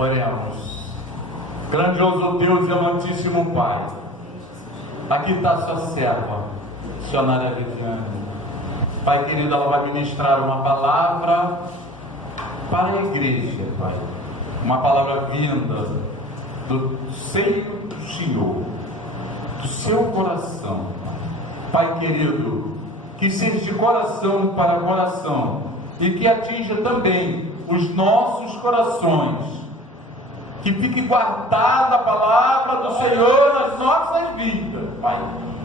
Oremos. Grandioso Deus e amantíssimo Pai, aqui está a sua serva, missionária Viviane. Pai querido, ela vai ministrar uma palavra para a igreja, Pai. Uma palavra vinda do seio do Senhor, do seu coração. Pai querido, que seja de coração para coração e que atinja também os nossos corações. Que fique guardada a palavra do Senhor nas nossas vidas, Pai.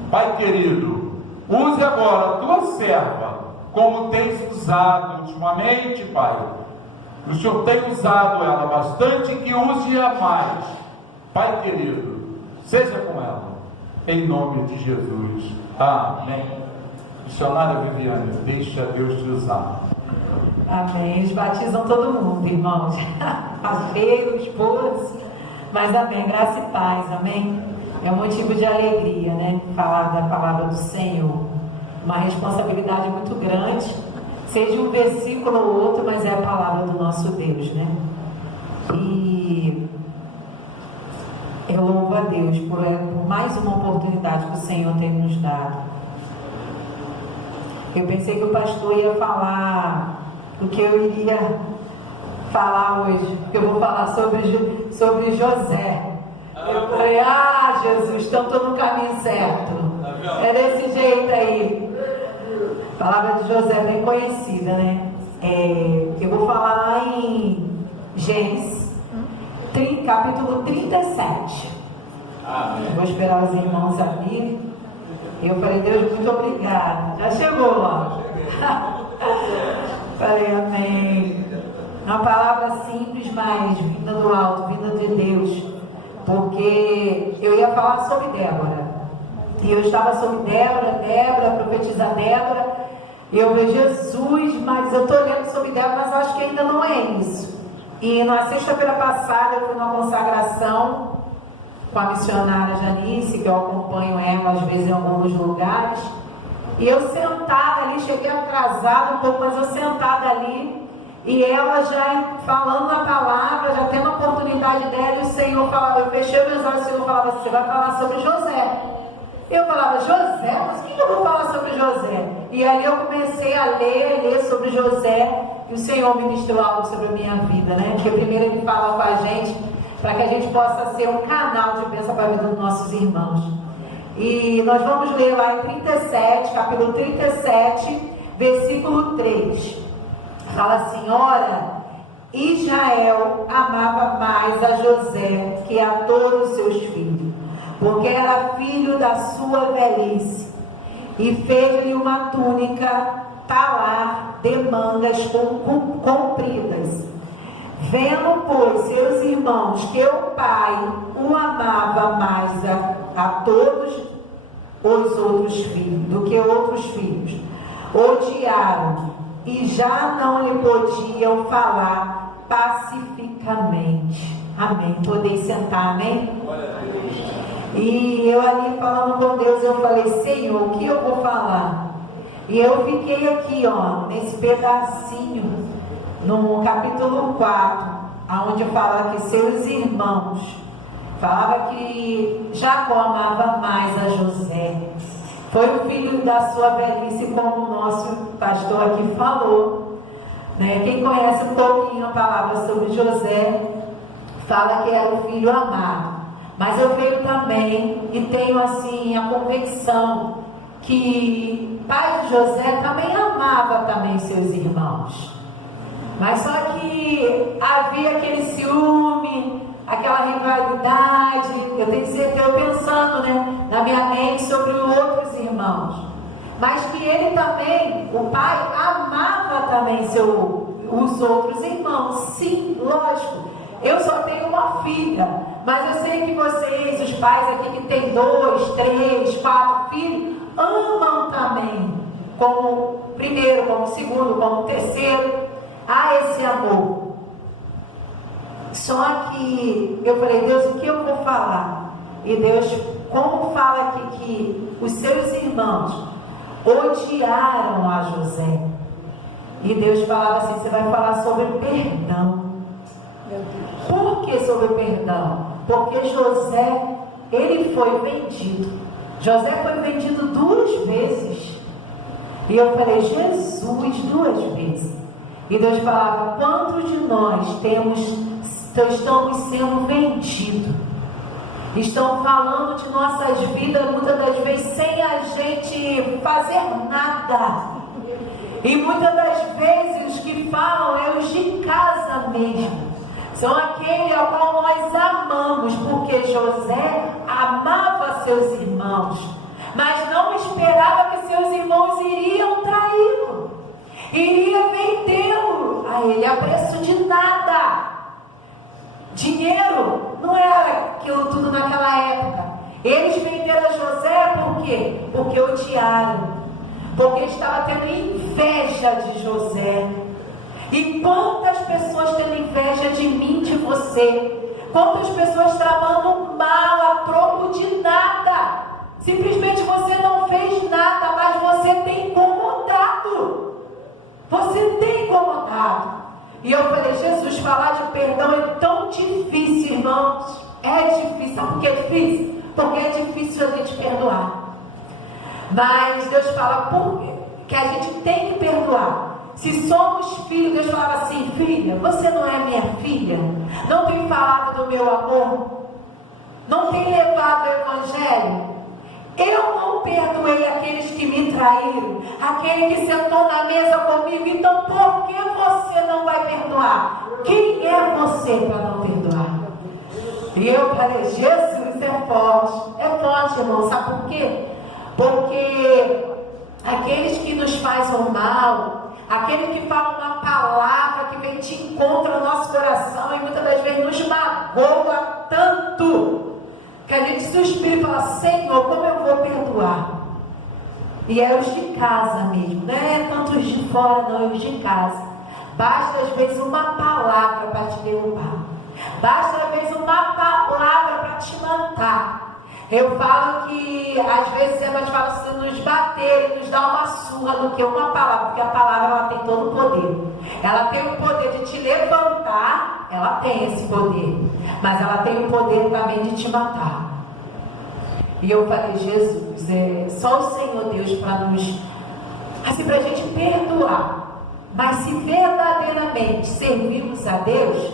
Pai querido, use agora a tua serva, como tens usado ultimamente, Pai. O Senhor tem usado ela bastante, que use-a mais. Pai querido, seja com ela, em nome de Jesus. Amém. Missionária Viviane, deixa Deus te usar. Amém. Eles batizam todo mundo, irmãos. Parceiro, esposo. Mas amém. Graça e paz. Amém. É um motivo de alegria, né? Falar da palavra do Senhor. Uma responsabilidade muito grande. Seja um versículo ou outro, mas é a palavra do nosso Deus, né? E eu louvo a Deus por mais uma oportunidade que o Senhor tem nos dado. Eu pensei que o pastor ia falar o que eu iria falar hoje, porque eu vou falar sobre José. Eu falei, Jesus, então estou no caminho certo. É desse jeito aí. A palavra de José é bem conhecida, né? Eu vou falar lá em Gênesis, capítulo 37. Vou esperar os irmãos abrirem. Eu falei, Deus, muito obrigado. Já chegou lá. Falei, amém. Uma palavra simples, mas vinda do alto, vinda de Deus. Porque eu ia falar sobre Débora. E eu estava sobre Débora, profetiza Débora. E eu vejo Jesus, mas eu estou lendo sobre Débora, mas acho que ainda não é isso. E na sexta-feira passada eu fui numa consagração com a missionária Janice, que eu acompanho ela às vezes em alguns lugares. E eu sentada ali, cheguei atrasada um pouco, mas eu sentada ali, e ela já falando a palavra, já tendo a oportunidade dela, e o Senhor falava, eu fechei meus olhos, o Senhor falava, você vai falar sobre José. Eu falava, José? Mas o que eu vou falar sobre José? E ali eu comecei a ler sobre José, e o Senhor ministrou algo sobre a minha vida, né? Porque primeiro Ele fala com a gente, para que a gente possa ser um canal de bênção para a vida dos nossos irmãos. E nós vamos ler lá em 37, capítulo 37, versículo 3. Fala assim, ora, Israel amava mais a José que a todos os seus filhos, porque era filho da sua velhice, e fez-lhe uma túnica talar de mangas compridas. Vendo, pois, seus irmãos que o pai o amava mais a todos os outros filhos, do que outros filhos, odiaram e já não lhe podiam falar pacificamente. Amém. Podeis sentar, amém? E eu ali falando com Deus, eu falei, Senhor, o que eu vou falar? E eu fiquei aqui, ó, nesse pedacinho, no capítulo 4, onde fala que seus irmãos, falava que Jacó amava mais a José, foi o filho da sua velhice, como o nosso pastor aqui falou, né? Quem conhece um pouquinho a palavra sobre José, fala que era o filho amado, mas eu creio também e tenho assim a convicção que o pai de José também amava também seus irmãos. Mas só que havia aquele ciúme, aquela rivalidade, eu tenho certeza, eu pensando, né, na minha mente sobre outros irmãos. Mas que ele também, o pai, amava também os outros irmãos. Sim, lógico. Eu só tenho uma filha, mas eu sei que vocês, os pais aqui que tem 2, 3, 4 filhos, amam também, como primeiro, como segundo, como terceiro. Há esse amor. Só que eu falei, Deus, o que eu vou falar? E Deus, como fala aqui que os seus irmãos odiaram a José, e Deus falava assim, você vai falar sobre perdão. Por que sobre o perdão? Porque José, ele foi vendido. José foi vendido 2 vezes. E eu falei, Jesus, 2 vezes. E Deus falava, quantos de nós estamos sendo vendidos? Estão falando de nossas vidas, muitas das vezes, sem a gente fazer nada. E muitas das vezes os que falam é os de casa mesmo. São aqueles ao qual nós amamos, porque José amava seus irmãos, mas não esperava que seus irmãos iriam traí-lo, iria vendê-lo a ele a preço de nada. Dinheiro não era aquilo tudo naquela época. Eles venderam a José por quê? Porque odiaram, porque estava tendo inveja de José. E quantas pessoas tendo inveja de mim, de você? Quantas pessoas tramando mal a troco de nada? Simplesmente você não fez nada, mas você tem incomodado. Você tem incomodado. E eu falei, Jesus, falar de perdão é tão difícil, irmãos. É difícil. Sabe por que é difícil? Porque é difícil a gente perdoar. Mas Deus fala que a gente tem que perdoar. Se somos filhos, Deus falava assim, filha, você não é minha filha? Não tem falado do meu amor? Não tem levado o evangelho? Eu não perdoei aqueles que me traíram, aquele que sentou na mesa comigo, então por que você não vai perdoar? Quem é você para não perdoar? E eu falei, Jesus é forte, irmão, sabe por quê? Porque aqueles que nos fazem o mal, aquele que fala uma palavra que vem te encontra no nosso coração e muitas das vezes nos magoa tanto, que a gente suspira e fala, Senhor, como eu vou perdoar? E é os de casa mesmo, não é tanto os de fora, não, é os de casa. Basta às vezes uma palavra para te derrubar, basta às vezes uma palavra para te matar. Eu falo que às vezes é mais fácil nos bater e nos dar uma surra do que uma palavra, porque a palavra ela tem todo o poder. Ela tem o poder de te levantar, ela tem esse poder, mas ela tem o poder também de te matar. E eu falei, Jesus, só o Senhor Deus para nos, assim, para a gente perdoar. Mas se verdadeiramente servirmos a Deus,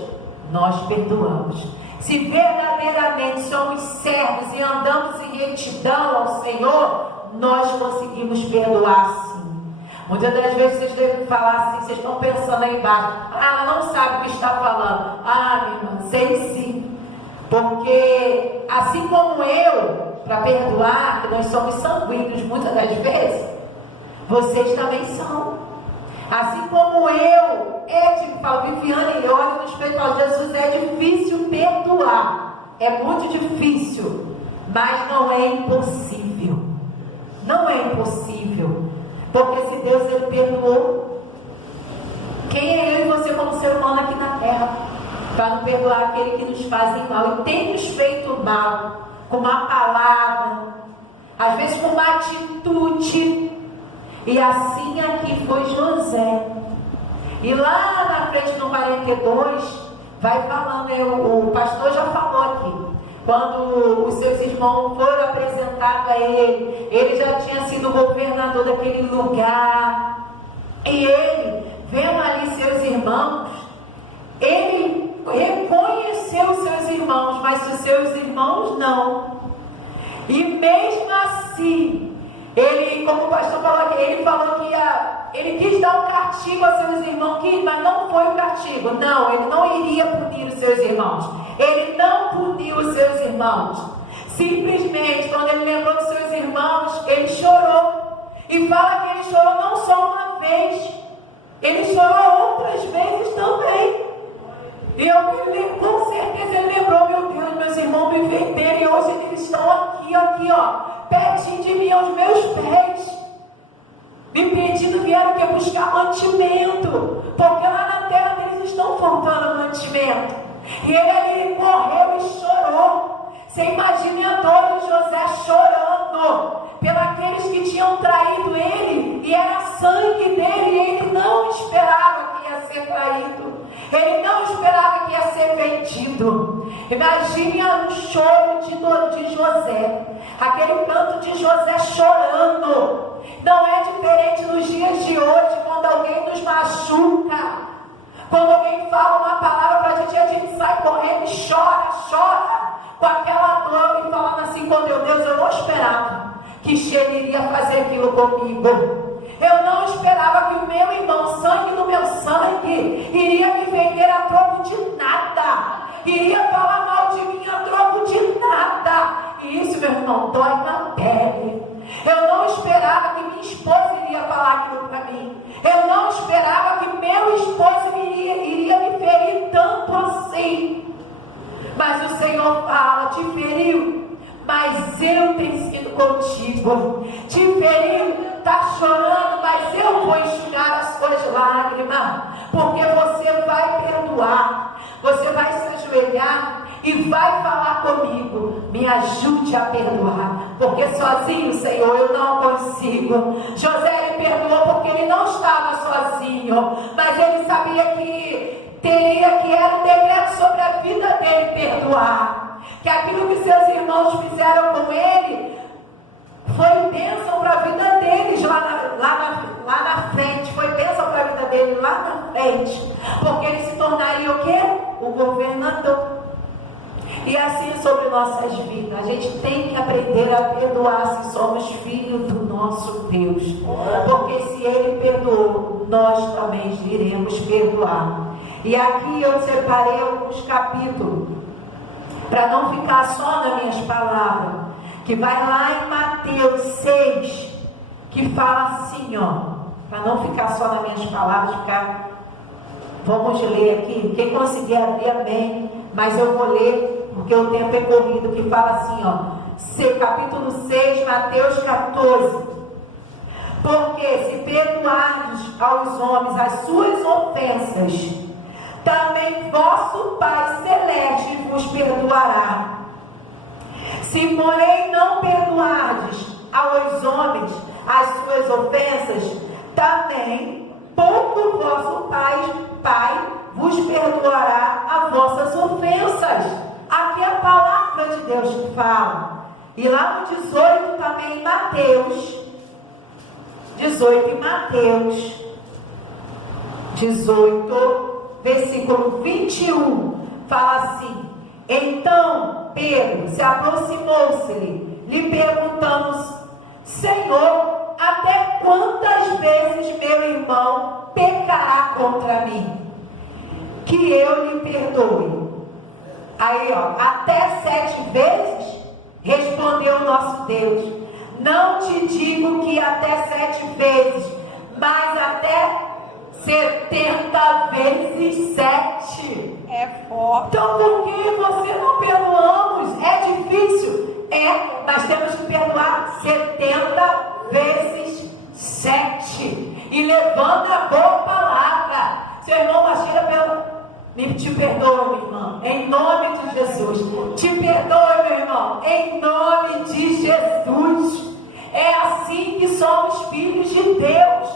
nós perdoamos. Se verdadeiramente somos servos e andamos em retidão ao Senhor, nós conseguimos perdoar sim. Muitas das vezes vocês devem falar assim, vocês estão pensando aí embaixo, ela não sabe o que está falando. Minha irmã, sei sim. Porque assim como eu, para perdoar, que nós somos sanguíneos muitas das vezes, vocês também são. Assim como eu, Viviane, ele olha no espelho e fala, Jesus, é difícil perdoar. É muito difícil, mas não é impossível. Não é impossível. Porque se Deus ele perdoou, quem é eu e você como ser humano aqui na terra? Para não perdoar aquele que nos fazem mal. E tem nos feito mal, com uma palavra, às vezes com uma atitude. E assim aqui foi José. E lá na frente no 42, vai falando, o pastor já falou aqui, quando os seus irmãos foram apresentados a ele já tinha sido governador daquele lugar, e ele, vendo ali seus irmãos, ele reconheceu os seus irmãos, mas os seus irmãos não. E mesmo assim, ele, como o pastor falou aqui, ele falou que ele quis dar um castigo a seus irmãos, mas não foi um castigo. Não, ele não iria punir os seus irmãos. Ele não puniu os seus irmãos. Simplesmente, quando ele lembrou dos seus irmãos, ele chorou. E fala que ele chorou não só uma vez, ele chorou outras vezes também. E com certeza ele lembrou, meu Deus, meus irmãos me venderam e hoje eles estão aqui, ó, pertinho de mim, aos meus pés, me pedindo, vieram que buscar mantimento, porque lá na terra eles estão faltando mantimento. E ele correu e chorou. Você imagina a dor de José chorando pelos que tinham traído ele, e era sangue dele, e ele não esperava que ia ser traído, ele não esperava que ia ser vendido. Imagine o choro de José, aquele canto de José chorando. Não é diferente nos dias de hoje, quando alguém nos machuca, quando alguém fala uma palavra para a gente sai correndo e chora com aquela dor e falando assim com Deus, eu não esperava que ele iria fazer aquilo comigo. Eu não esperava que o meu irmão, sangue do meu sangue, iria me vender a troco de nada, iria falar mal de mim a troco de nada. E isso, meu irmão, dói na pele. Eu não esperava que minha esposa iria falar aquilo para mim. Eu não esperava que meu esposo iria me ferir tanto assim. Mas o Senhor fala, te feriu, mas eu tenho sido contigo. Te feriu, está chorando, mas eu vou enxugar as suas lágrimas. Porque você vai perdoar, você vai se ajoelhar e vai falar comigo. Me ajude a perdoar, porque sozinho, Senhor, eu não consigo. José, ele perdoou porque ele não estava sozinho, mas ele sabia que era um decreto sobre a vida dele perdoar, que aquilo que seus irmãos fizeram com ele foi bênção para a vida deles lá na frente, foi bênção para a vida dele lá na frente, porque ele se tornaria o quê? O governador. E assim sobre nossas vidas, a gente tem que aprender a perdoar se somos filhos do nosso Deus, porque se Ele perdoou, nós também iremos perdoar. E aqui eu separei alguns capítulos, para não ficar só nas minhas palavras, que vai lá em Mateus 6, que fala assim, para não ficar só nas minhas palavras, vamos ler aqui, quem conseguir abrir, amém, mas eu vou ler, porque o tempo é corrido, que fala assim, capítulo 6, Mateus 14, porque se perdoardes aos homens as suas ofensas, também vosso Pai Celeste vos perdoará. Se, porém, não perdoardes aos homens as suas ofensas, também pouco vosso Pai vos perdoará as vossas ofensas. Aqui é a palavra de Deus que fala. E lá no 18 também em Mateus, 18, versículo 21, fala assim: então Pedro se aproximou-se-lhe, lhe perguntando: Senhor, até quantas vezes meu irmão pecará contra mim, que eu lhe perdoe? Aí, até 7 vezes? Respondeu o nosso Deus: não te digo que até 7 vezes, mas até 70 vezes 7. É forte. Então, por que você não perdoamos? É difícil? Mas temos que perdoar 70 vezes 7. E levando a boa palavra. Seu irmão Machira, te perdoa, meu irmão, em nome de Jesus. Te perdoa, meu irmão, em nome de Jesus. É assim que somos filhos de Deus.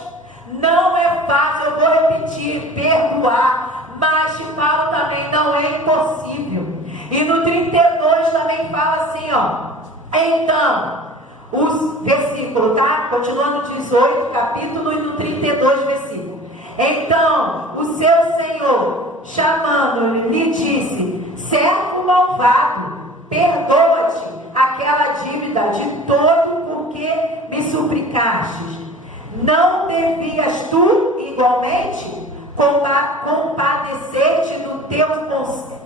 Não é fácil, eu vou repetir, perdoar, mas te falo também, não é impossível. E no 32 também fala assim, então, os versículos, tá? Continuando no 18 capítulo e no 32 versículo. Então, o seu Senhor, chamando-lhe, lhe disse: servo malvado, perdoa-te aquela dívida de todo porque me suplicastes. Não devias tu, igualmente, compadecer-te do teu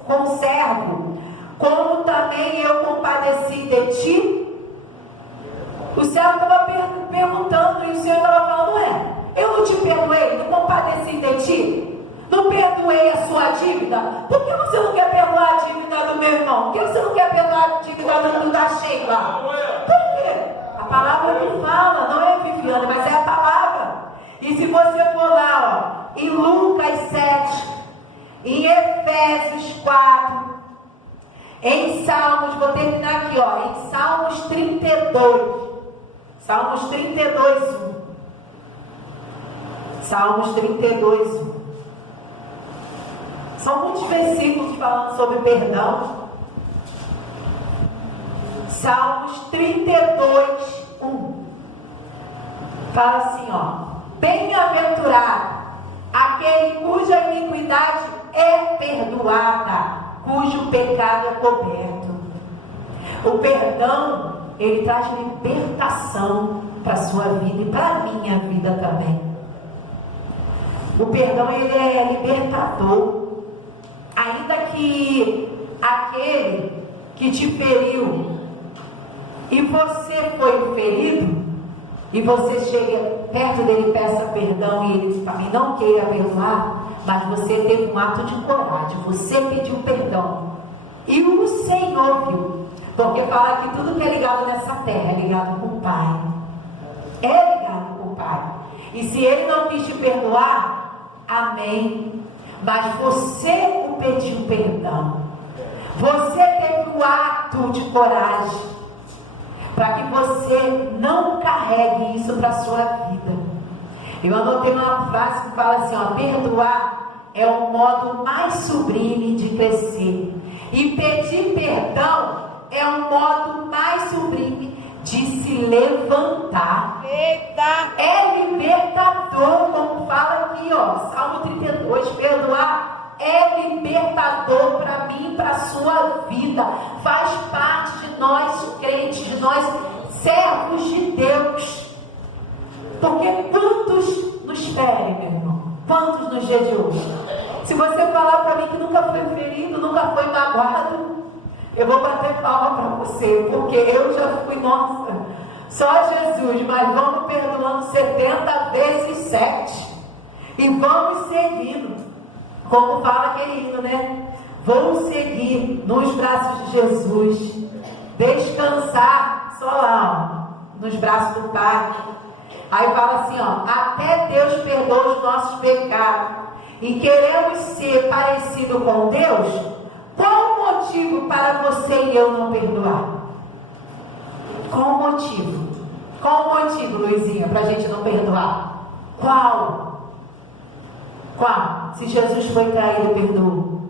conservo, como também eu compadeci de ti? O servo estava perguntando, e o Senhor estava falando: eu não te perdoei, não compadeci de ti? Não perdoei a sua dívida? Por que você não quer perdoar a dívida do meu irmão? Por que você não quer perdoar a dívida da Sheila? Por quê? A palavra que fala, não é a Viviana, mas é a palavra. E se você for lá, em Lucas 7, em Efésios 4, em Salmos, vou terminar aqui, em Salmos 32. Salmos 32, 1. Salmos 32, 1. São muitos versículos falando sobre perdão. Salmos 32, 1. Fala assim, ó. Bem-aventurado aquele cuja iniquidade é perdoada, cujo pecado é coberto. O perdão, ele traz libertação para a sua vida e para a minha vida também. O perdão, ele é libertador. Ainda que aquele que te feriu e você foi ferido, e você chega perto dele e peça perdão e ele também não queira perdoar, mas você teve um ato de coragem, você pediu perdão e o Senhor viu, porque fala que tudo que é ligado nessa terra é ligado com o Pai, é ligado com o Pai, e se ele não quis te perdoar, amém, mas você o pediu perdão, você teve o ato de coragem, para que você não carregue isso para a sua vida. Eu anotei uma frase que fala assim, ó, perdoar é o modo mais sublime de crescer, e pedir perdão é o modo mais sublime de se levantar. Eita! É libertador, como fala aqui, ó, Salmo 32, perdoar é libertador para mim, para a sua vida, faz parte de nós crentes, de nós servos de Deus, porque quantos nos ferem, meu irmão, quantos nos dias de hoje? Se você falar para mim que nunca foi ferido, nunca foi magoado, eu vou bater palma para você, porque eu já fui, nossa, só Jesus, mas vamos perdoando 70 vezes 7 e vamos seguindo. Como fala aquele hino, né? Vou seguir nos braços de Jesus, descansar só lá, ó, nos braços do Pai. Aí fala assim, ó, até Deus perdoa os nossos pecados e queremos ser parecido com Deus. Qual o motivo para você e eu não perdoar? Qual o motivo? Qual o motivo, Luizinha, para a gente não perdoar? Qual? Se Jesus foi traído, perdoou.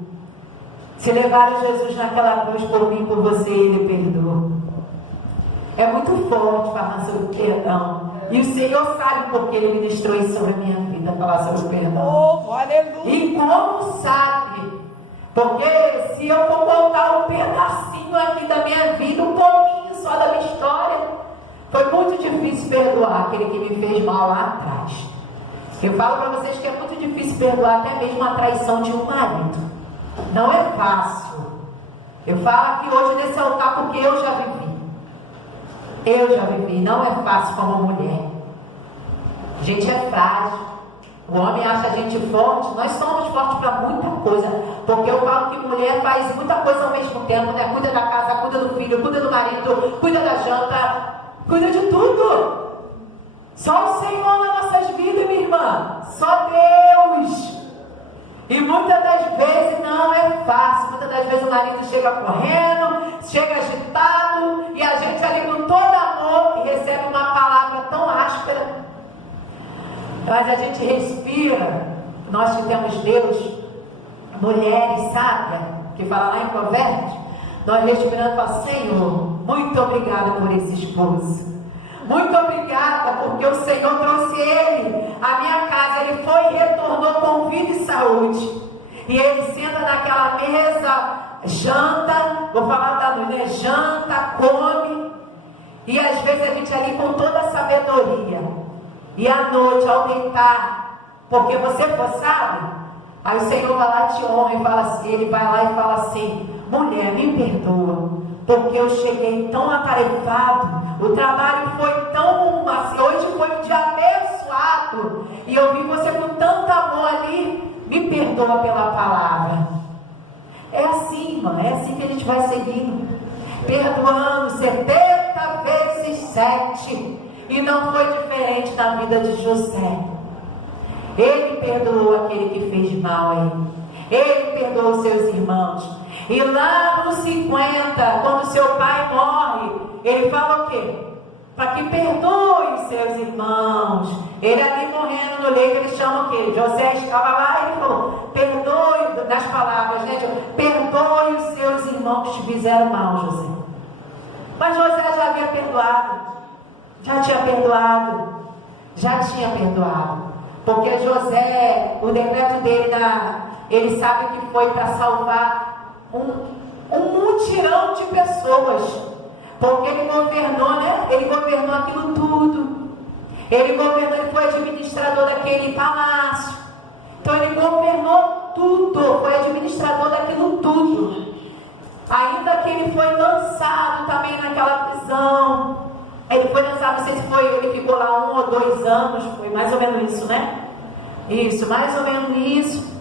Se levaram Jesus naquela cruz por mim, por você, ele perdoou. É muito forte falar sobre perdão. E o Senhor sabe porque ele ministrou isso sobre a minha vida, falar sobre o perdão. Oh, aleluia. E como sabe? Porque se eu for contar um pedacinho aqui da minha vida, um pouquinho só da minha história, foi muito difícil perdoar aquele que me fez mal lá atrás. Eu falo para vocês que é muito difícil perdoar até mesmo a traição de um marido. Não é fácil. Eu falo aqui hoje nesse altar porque eu já vivi. Eu já vivi. Não é fácil como mulher. A gente é frágil. O homem acha a gente forte. Nós somos fortes para muita coisa. Porque eu falo que mulher faz muita coisa ao mesmo tempo, né? Cuida da casa, cuida do filho, cuida do marido, cuida da janta, cuida de tudo. Só o Senhor nas nossas vidas, minha irmã. Só Deus. E muitas das vezes não é fácil. Muitas das vezes o marido chega correndo, chega agitado, e a gente ali com todo amor e recebe uma palavra tão áspera. Mas a gente respira. Nós que temos Deus, mulheres sábias, que fala lá em Provérbios, nós respirando para o Senhor, muito obrigada por esse esposo. Muito obrigada, porque o Senhor trouxe ele à minha casa. Ele foi e retornou com vida e saúde. E ele senta naquela mesa, janta, vou falar da noite, né? Janta, come. E às vezes a gente ali com toda a sabedoria. E à noite, ao deitar, porque você for sábio, aí o Senhor vai lá e te honra e fala assim, ele vai lá e fala assim, mulher, me perdoa. Porque eu cheguei tão atarefado, o trabalho foi tão assim, hoje foi um dia abençoado, e eu vi você com tanto amor ali, me perdoa pela palavra. É assim, irmã, é assim que a gente vai seguindo, perdoando 70 vezes 7, e não foi diferente na vida de José. Ele perdoou aquele que fez mal a ele perdoou seus irmãos. E lá no 50, quando seu pai morre, ele fala o quê? Para que perdoe os seus irmãos. Ele ali morrendo no leito, ele chama o quê? José estava lá e ele falou, perdoe, nas palavras, né? Perdoe os seus irmãos que te fizeram mal, José. Mas José já havia perdoado, já tinha perdoado, porque José, o decreto dele, ele sabe que foi para salvar um mutirão de pessoas, porque ele governou, né? Ele governou aquilo tudo, ele foi administrador daquele palácio, então ele governou tudo, foi administrador daquilo tudo. Ainda que ele foi lançado também naquela prisão, ele foi lançado, não sei se foi, ele ficou lá 1 ou 2 anos, foi mais ou menos isso, né? Isso, mais ou menos isso.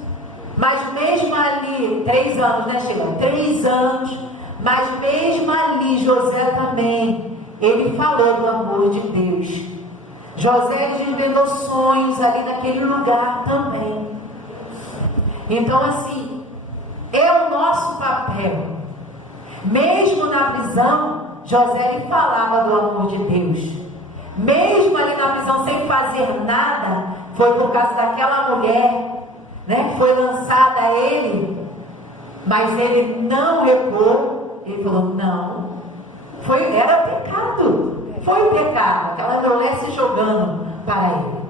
Mas mesmo ali, 3 anos, né, Sheila? 3 anos, mas mesmo ali, José também, ele falou do amor de Deus. José desvendou sonhos ali naquele lugar também. Então, assim, é o nosso papel. Mesmo na prisão, José ele falava do amor de Deus. Mesmo ali na prisão, sem fazer nada, foi por causa daquela mulher, né, que foi lançada a ele, mas ele não recuou. Ele falou, não, era pecado, foi pecado, aquela mulher se jogando para ele,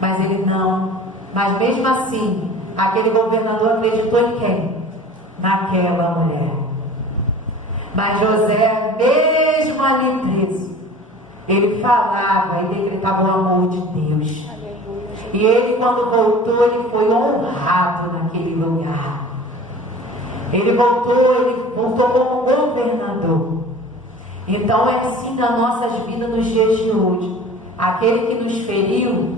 mas ele não. Mas mesmo assim, aquele governador acreditou em quem? Naquela mulher. Mas José, mesmo ali preso, ele falava e decretava o amor de Deus. E ele, quando voltou, ele foi honrado naquele lugar. Ele voltou como governador. Então é assim nas nossas vidas nos dias de hoje. Aquele que nos feriu,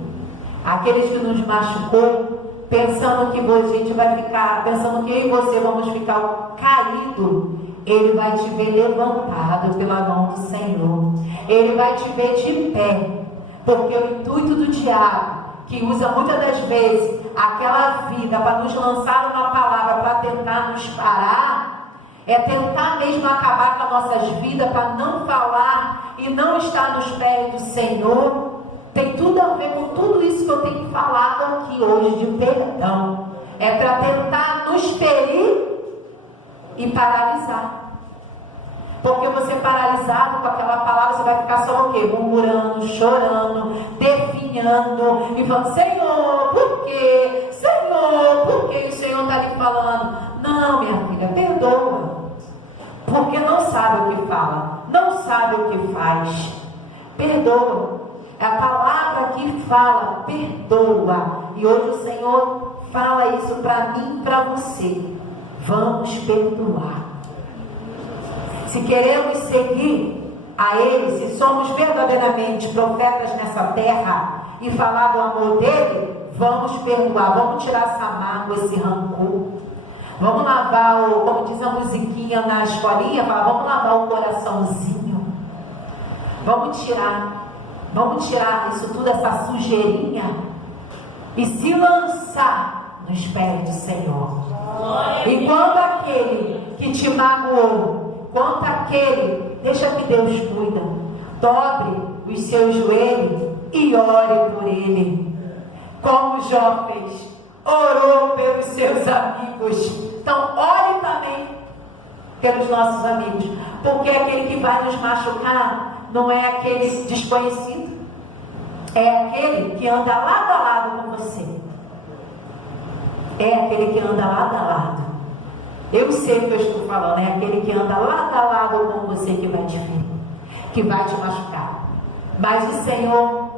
aqueles que nos machucou, pensando que a gente vai ficar, pensando que eu e você vamos ficar caído, ele vai te ver levantado pela mão do Senhor. Ele vai te ver de pé. Porque o intuito do diabo, que usa muitas das vezes aquela vida para nos lançar uma palavra, para tentar nos parar, é tentar mesmo acabar com as nossas vidas, para não falar e não estar nos pés do Senhor. Tem tudo a ver com tudo isso que eu tenho falado aqui hoje, de perdão. É para tentar nos ferir e paralisar. Porque você paralisado com aquela palavra, você vai ficar só o quê? Murmurando, chorando, definhando e falando, Senhor, por quê? Senhor, por que o Senhor está lhe falando? Não, minha filha, perdoa. Porque não sabe o que fala, não sabe o que faz. Perdoa. É a palavra que fala, perdoa. E hoje o Senhor fala isso para mim e para você. Vamos perdoar. Se queremos seguir a Ele, se somos verdadeiramente profetas nessa terra e falar do amor dEle, vamos perdoar, vamos tirar essa mágoa, esse rancor. Vamos lavar, como diz a musiquinha na escolinha, vamos lavar o coraçãozinho. Vamos tirar isso tudo, essa sujeirinha, e se lançar nos pés do Senhor. E quando aquele que te magoou, quanto aquele, deixa que Deus cuida, dobre os seus joelhos e ore por ele, como Jó fez, orou pelos seus amigos. Então ore também pelos nossos amigos, porque aquele que vai nos machucar não é aquele desconhecido, é aquele que anda lado a lado com você, é aquele que anda lado a lado. Eu sei o que eu estou falando, é aquele que anda lado a lado com você que vai te ferir, que vai te machucar. Mas o Senhor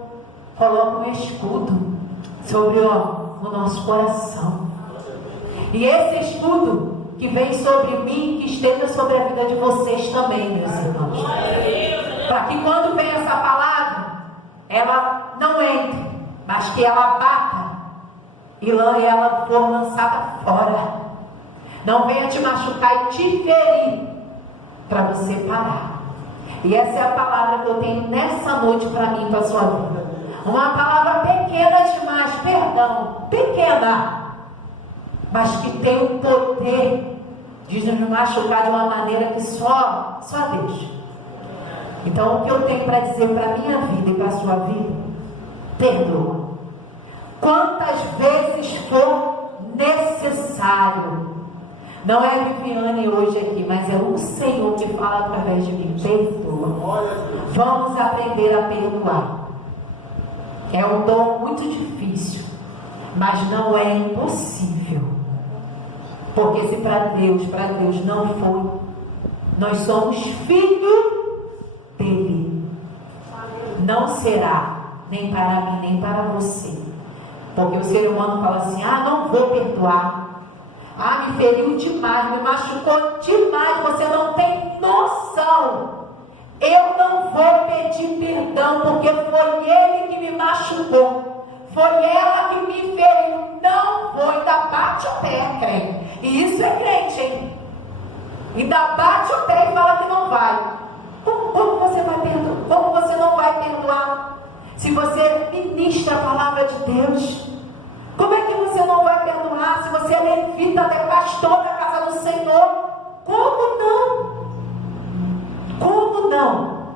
coloca um escudo sobre o nosso coração. E esse escudo que vem sobre mim, que esteja sobre a vida de vocês também, meus irmãos. Para que quando vem essa palavra, ela não entre, mas que ela bata e ela for lançada fora. Não venha te machucar e te ferir, para você parar. E essa é a palavra que eu tenho nessa noite para mim, para a sua vida. Uma palavra pequena demais, perdão, pequena, mas que tem o poder de nos machucar de uma maneira que só Deus. Então o que eu tenho para dizer para a minha vida e para a sua vida, perdoa. Quantas vezes for necessário. Não é a Viviane hoje aqui, mas é o Senhor que fala através de mim. Perdoa. Vamos aprender a perdoar. É um dom muito difícil, mas não é impossível. Porque se para Deus não foi, nós somos filhos dele. Não será, nem para mim, nem para você. Porque o ser humano fala assim: não vou perdoar. Me feriu demais, me machucou demais, você não tem noção. Eu não vou pedir perdão, porque foi ele que me machucou, foi ela que me feriu. Não vou, ainda bate o pé, crente. E isso é crente, hein? Ainda bate o pé e fala que não vai. Como você vai perdoar? Como você não vai perdoar? Se você ministra a palavra de Deus, como é que você não vai perdoar? Se você é levita, até pastor da casa do Senhor, como não? Como não?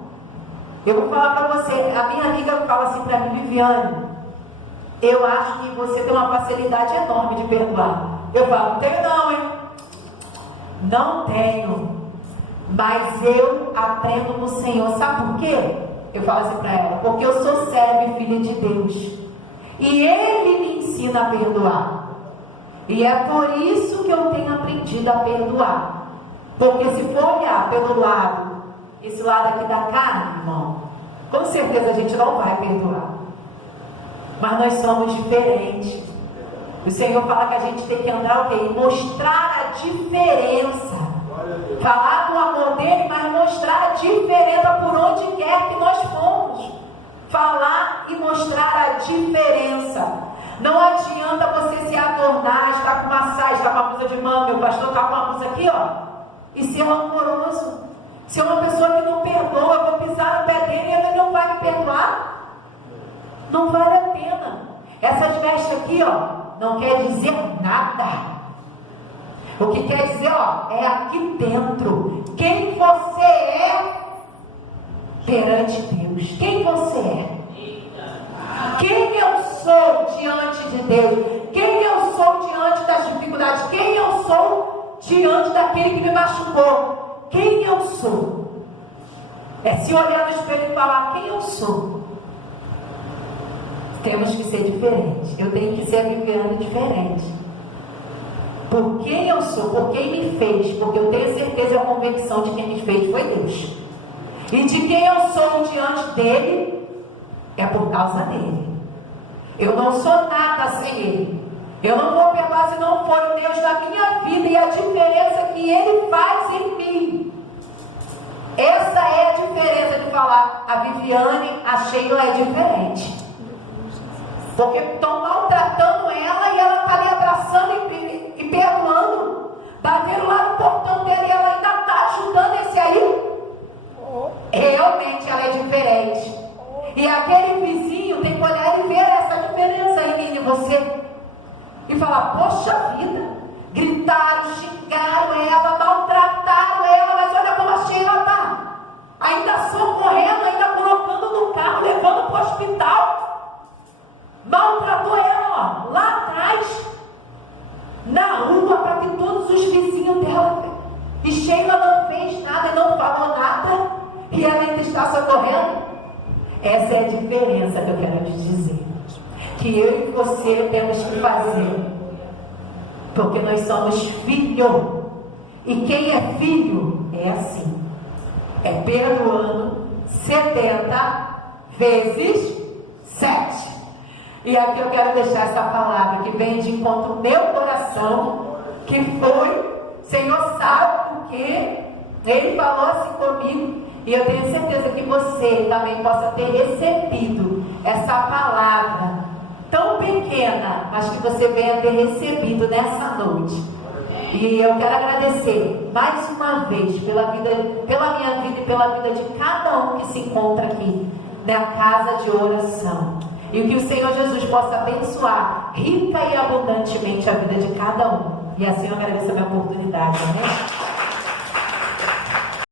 Eu vou falar para você, a minha amiga fala assim para mim: Viviane, eu acho que você tem uma facilidade enorme de perdoar. Eu falo: não tenho não, hein? Não tenho, mas eu aprendo no Senhor. Sabe por quê? Eu falo assim para ela: porque eu sou serva e filha de Deus, e Ele me ensina a perdoar. E é por isso que eu tenho aprendido a perdoar. Porque se for olhar pelo lado, esse lado aqui da carne, irmão, com certeza a gente não vai perdoar. Mas nós somos diferentes. O Senhor fala que a gente tem que andar o quê? E mostrar a diferença. Falar do amor dele, mas mostrar a diferença por onde quer que nós fomos. Falar e mostrar a diferença. Não adianta você se adornar, estar com uma saia, estar com uma blusa de manga, meu pastor está com uma blusa aqui, e ser rancoroso. Se é uma pessoa que não perdoa, eu vou pisar no pé dele e ele não vai me perdoar. Não vale a pena. Essas vestes aqui, não quer dizer nada. O que quer dizer, é aqui dentro. Quem você é perante Deus. Quem você é. Quem eu sou diante de Deus. Quem eu sou diante das dificuldades. Quem eu sou diante daquele que me machucou. Quem eu sou. É se olhar no espelho e falar: quem eu sou. Temos que ser diferentes. Eu tenho que ser a Viviane diferente. Por quem eu sou, por quem me fez, porque eu tenho certeza e a convicção de quem me fez foi Deus. E de quem eu sou diante dele, é por causa dele. Eu não sou nada sem ele. Eu não vou perdoar se não for o Deus da minha vida e a diferença que ele faz em mim. Essa é a diferença de falar: a Viviane, a Sheila é diferente. Porque estão maltratando ela e ela está ali abraçando e perdoando. Bateram lá no portão dela e ela ainda está ajudando esse aí. Realmente ela é diferente. E aquele vizinho tem que olhar e ver essa diferença em mim e você. E falar: poxa vida, gritaram, xingaram ela, maltrataram ela, mas olha como a Sheila está. Ainda socorrendo, ainda colocando no carro, levando para o hospital. Maltratou ela, lá atrás, na rua, para que todos os vizinhos dela. E Sheila não fez nada, não falou nada, e ela ainda está socorrendo. Essa é a diferença que eu quero te dizer, que eu e você temos que fazer, porque nós somos filhos, e quem é filho é assim, é perdoando 70 vezes 7. E aqui eu quero deixar essa palavra que vem de encontro ao meu coração, que foi, Senhor sabe porque Ele falou assim comigo, e eu tenho certeza que você também possa ter recebido essa palavra tão pequena, mas que você venha ter recebido nessa noite. E eu quero agradecer mais uma vez pela minha vida e pela vida de cada um que se encontra aqui na casa de oração. E que o Senhor Jesus possa abençoar rica e abundantemente a vida de cada um. E assim eu agradeço a minha oportunidade, amém?